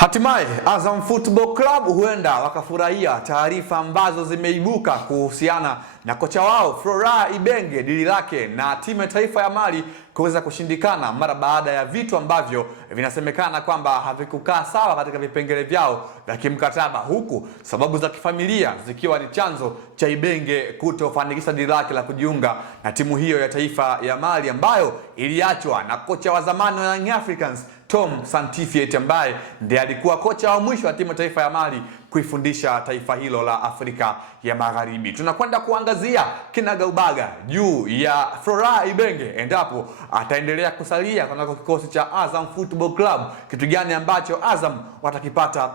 Hatimaye Azam Football Club huenda wakafurahia taarifa ambazo zimeibuka kuhusiana na kocha wao Florent Ibenge, dili lake na timu ya taifa ya Mali kuweza kushindikana mara baada ya vitu ambavyo vinasemekana kwamba havikukaa sawa katika vipengele vyao vya kimkataba, huku sababu za kifamilia zikiwa ni chanzo cha Ibenge kutofanikisha dili lake la kujiunga na timu hiyo ya taifa ya Mali ambayo iliachwa na kocha wa zamani wa Young Africans Tom Saintfiet ambaye ndiye alikuwa kocha wa mwisho wa timu taifa ya Mali kuifundisha taifa hilo la Afrika ya Magharibi. Tunakwenda kuangazia kinagaubaga juu ya Florent Ibenge endapo ataendelea kusalia kwa kikosi cha Azam Football Club, kitu gani ambacho Azam watakipata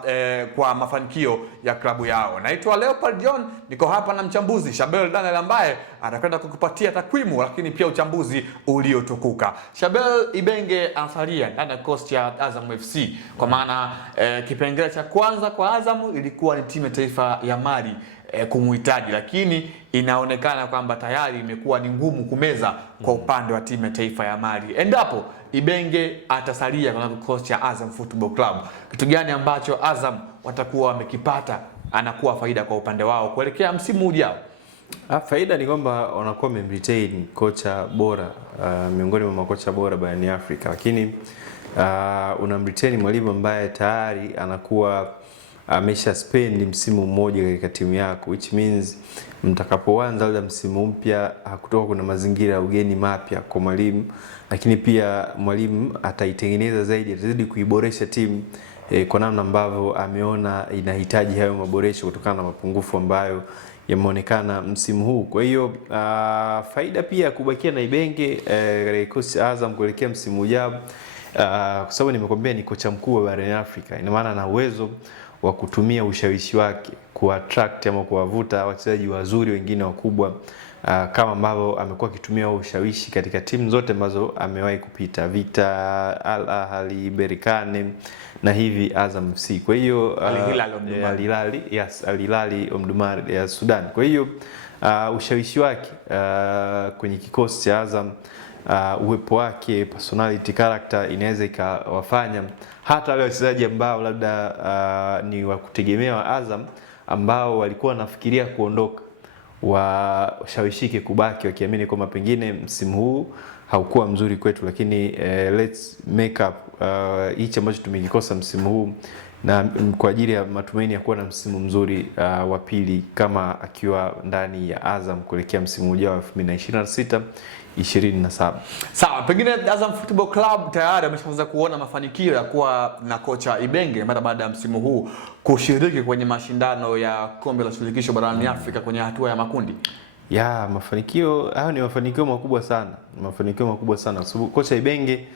kwa mafanikio ya klabu yao. Naitwa Leopard John, niko hapa na mchambuzi Shabel Daniel ambaye atakwenda kukupatia takwimu lakini pia uchambuzi uliotukuka. Shabel, Ibenge anasalia ndani ya kikosi cha Azam FC kwa maana kipengele cha kwanza kwa Azam ilikuwa ni timu ya taifa ya Mali kumuhitaji, lakini inaonekana kwamba tayari imekuwa ni ngumu kumeza kwa upande wa timu ya taifa ya Mali. Endapo Ibenge atasalia kwa kikosi cha Azam Football Club, kitu gani ambacho Azam watakuwa wamekipata anakuwa faida kwa upande wao kuelekea msimu ujao? Faida ni kwamba wanakuwa wamemretain kocha bora miongoni mwa makocha bora barani Afrika, lakini unamretain mwalimu ambaye tayari anakuwa amesha spend msimu mmoja katika timu yako, which means mtakapoanza labda msimu mpya hakutoka kuna mazingira ya ugeni mapya kwa mwalimu, lakini pia mwalimu ataitengeneza zaidi, atazidi kuiboresha timu kwa namna ambavyo ameona inahitaji hayo maboresho kutokana na mapungufu ambayo yameonekana msimu huu. Kwa hiyo faida pia kubakia na Ibenge katika kikosi Azam kuelekea msimu ujao, kwa sababu nimekwambia ni kocha mkuu wa barani Afrika, ina maana na uwezo wa kutumia ushawishi wake kuattract ama kuwavuta wachezaji wazuri wengine wakubwa, kama ambavyo amekuwa akitumia ushawishi katika timu zote ambazo amewahi kupita, Vita, Al Ahly, Berkane na hivi Azam FC. Kwa hiyo Al Hilal Omdurman ya Sudan. Kwa hiyo ushawishi wake kwenye kikosi cha Azam, uwepo wake, personality, character inaweza ikawafanya hata wale wachezaji ambao labda ni wa kutegemea wa Azam ambao walikuwa wanafikiria kuondoka washawishike kubaki, wakiamini kwamba pengine msimu huu haukuwa mzuri kwetu, lakini let's make up hichi ambacho tumekikosa msimu huu na kwa ajili ya matumaini ya kuwa na msimu mzuri wa pili kama akiwa ndani ya Azam kuelekea msimu ujao wa 2026-27. Sawa, pengine Azam Football Club tayari ameshaanza kuona mafanikio ya kuwa na kocha Ibenge mara baada ya msimu huu kushiriki kwenye mashindano ya kombe la shirikisho barani Afrika kwenye hatua ya makundi. Ya, mafanikio hayo ni mafanikio makubwa sana. Mafanikio makubwa sana kwa sababu kocha Ibenge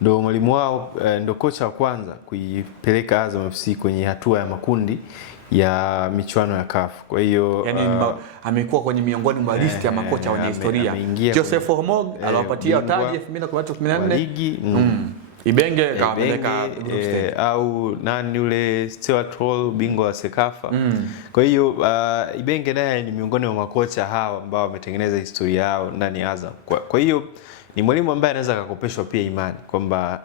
ndo mwalimu wao, ndo kocha wa kwanza kuipeleka Azam FC kwenye hatua ya makundi ya michuano ya CAF. Kwa hiyo amekuwa kwenye miongoni mwa listi ya makocha wenye historia. Joseph Hormog aliwapatia taji 2014 ligi. Ibenge kawapeleka au nani yule Stuart Hall, bingwa wa Sekafa. Kwa hiyo Ibenge naye ni miongoni mwa makocha hawa ambao wametengeneza historia yao ndani ya Azam. Kwa hiyo ni mwalimu ambaye anaweza akakopeshwa pia imani kwamba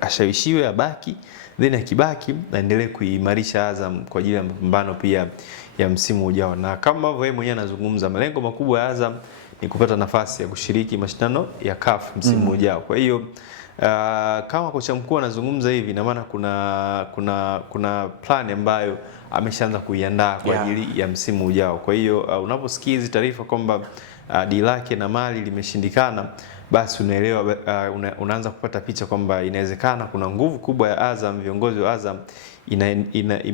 ashawishiwe abaki, then akibaki aendelee kuimarisha Azam kwa ajili ya mapambano pia ya msimu ujao. Na kama ambavyo yeye mwenyewe anazungumza, malengo makubwa ya Azam ni kupata nafasi ya kushiriki mashindano ya CAF msimu ujao. Kwa hiyo kama kocha mkuu anazungumza hivi, na maana kuna plan ambayo ameshaanza kuiandaa kwa ajili ya msimu ujao. Kwa hiyo unaposikia hizi taarifa kwamba dili lake na Mali limeshindikana, basi unaelewa, unaanza kupata picha kwamba inawezekana kuna nguvu kubwa ya Azam, viongozi wa Azam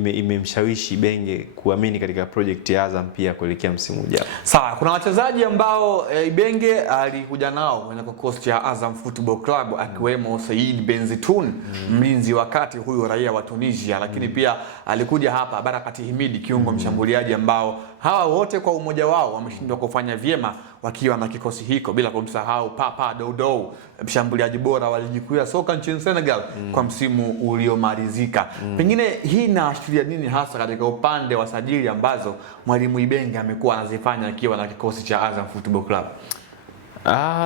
imemshawishi Ibenge kuamini katika project ya Azam pia kuelekea msimu ujao. Sawa, kuna wachezaji ambao Ibenge alikuja nao kwenye kikosi cha Azam Football Club akiwemo Said Benzitoun, mlinzi wa kati huyu raia wa Tunisia, lakini pia alikuja hapa Barakati Himidi, kiungo mshambuliaji, ambao hawa wote kwa umoja wao wameshindwa kufanya vyema wakiwa na kikosi hiko, bila kumsahau Papa Doudou, mshambuliaji bora wa ligi kuu ya soka nchini Senegal kwa msimu uliomalizika. Pengine hii inaashiria nini hasa katika upande wa sajili ambazo mwalimu Ibenge amekuwa anazifanya akiwa na kikosi cha Azam Football Club?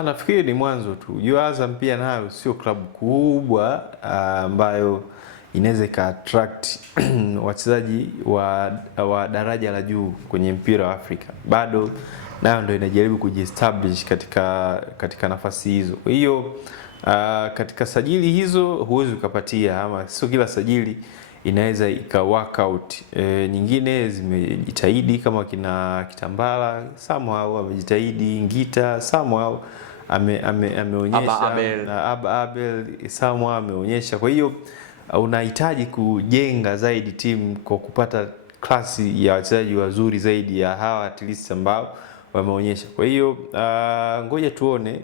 Nafikiri ni mwanzo tu. Azam pia nayo sio klabu kubwa ambayo inaweza ika attract wachezaji wa daraja la juu kwenye mpira wa Afrika. Bado nayo ndio inajaribu kujiestablish katika nafasi hizo. Kwa hiyo katika sajili hizo huwezi ukapatia, ama sio kila sajili inaweza ika work out. Nyingine zimejitahidi kama kina Kitambala, somehow amejitahidi, Ngita somehow ameonyesha, Abel somehow ameonyesha. Kwa hiyo unahitaji kujenga zaidi timu kwa kupata klasi ya wachezaji wazuri zaidi ya hawa at least ambao wameonyesha. Kwa hiyo ngoja tuone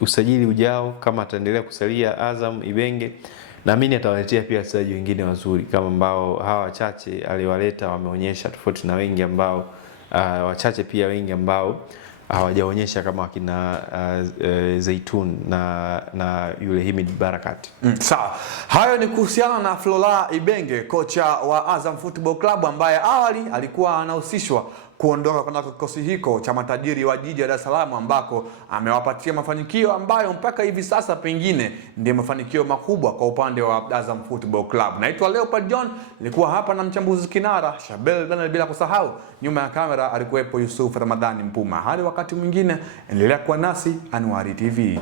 usajili ujao kama ataendelea kusalia Azam Ibenge, naamini atawaletea pia wachezaji wengine wazuri kama ambao hawa wachache aliwaleta wameonyesha, tofauti na wengi ambao wachache pia wengi ambao hawajaonyesha kama kina Zaitun na yule Himid Barakat. Sawa. Hayo ni kuhusiana na Florent Ibenge, kocha wa Azam Football Club ambaye awali alikuwa anahusishwa kuondoka kwa kikosi hiko cha matajiri wa jiji la Dar es Salaam, ambako amewapatia mafanikio ambayo mpaka hivi sasa pengine ndiyo mafanikio makubwa kwa upande wa Azam Football Club. Naitwa Leopard John, nilikuwa hapa na mchambuzi kinara Shabel Daniel, bila kusahau nyuma ya kamera alikuwepo Yusuf Ramadhani Mpuma. Hadi wakati mwingine, endelea kuwa nasi Anuari TV.